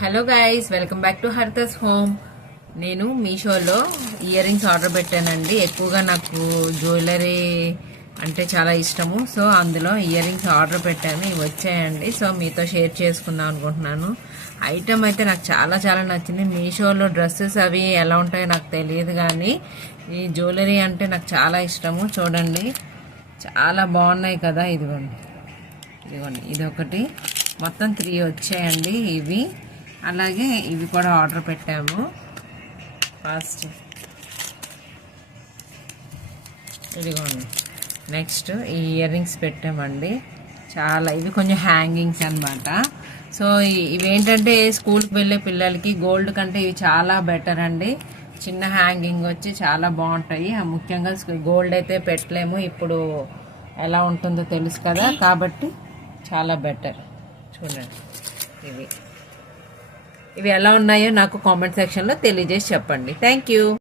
Hello guys, welcome back to Harithas home. నేను మీషోలో ear rings order పెట్టానండి. ఎక్కువగా నాకు జ్యువెలరీ అంటే చాలా ఇష్టము. సో అందులో ఇయర్ రింగ్స్ ఆర్డర్ పెట్టాను. ఇవి వచ్చాయండి. సో మీతో షేర్ చేసుకుందాం అనుకుంటున్నాను. ఐటమ్ అయితే నాకు చాలా చాలా నచ్చింది. మీషోలో డ్రెస్సెస్ అవి ఎలా ఉంటాయో నాకు తెలియదు, కానీ ఈ జ్యువెలరీ అంటే నాకు చాలా ఇష్టము. చూడండి, చాలా బాగున్నాయి కదా. ఇదిగోండి ఇదిగోండి ఇదొకటి, మొత్తం 3 వచ్చాయండి ఇవి. అలాగే ఇవి కూడా ఆర్డర్ పెట్టాము. ఫస్ట్ ఇదిగోండి, నెక్స్ట్ ఈ ఇయర్ రింగ్స్ పెట్టామండి. చాలా ఇవి కొంచెం హ్యాంగింగ్స్ అనమాట. సో ఇవేంటంటే స్కూల్కి వెళ్ళే పిల్లలకి గోల్డ్ కంటే ఇవి చాలా బెటర్ అండి. చిన్న హ్యాంగింగ్ వచ్చి చాలా బాగుంటాయి. ముఖ్యంగా గోల్డ్ అయితే పెట్టలేము, ఇప్పుడు ఎలా ఉంటుందో తెలుసు కదా, కాబట్టి చాలా బెటర్. చూడండి, ఇవి ఎలా ఉన్నాయో నాకు కామెంట్ సెక్షన్లో తెలియజేసి చెప్పండి. Thank you.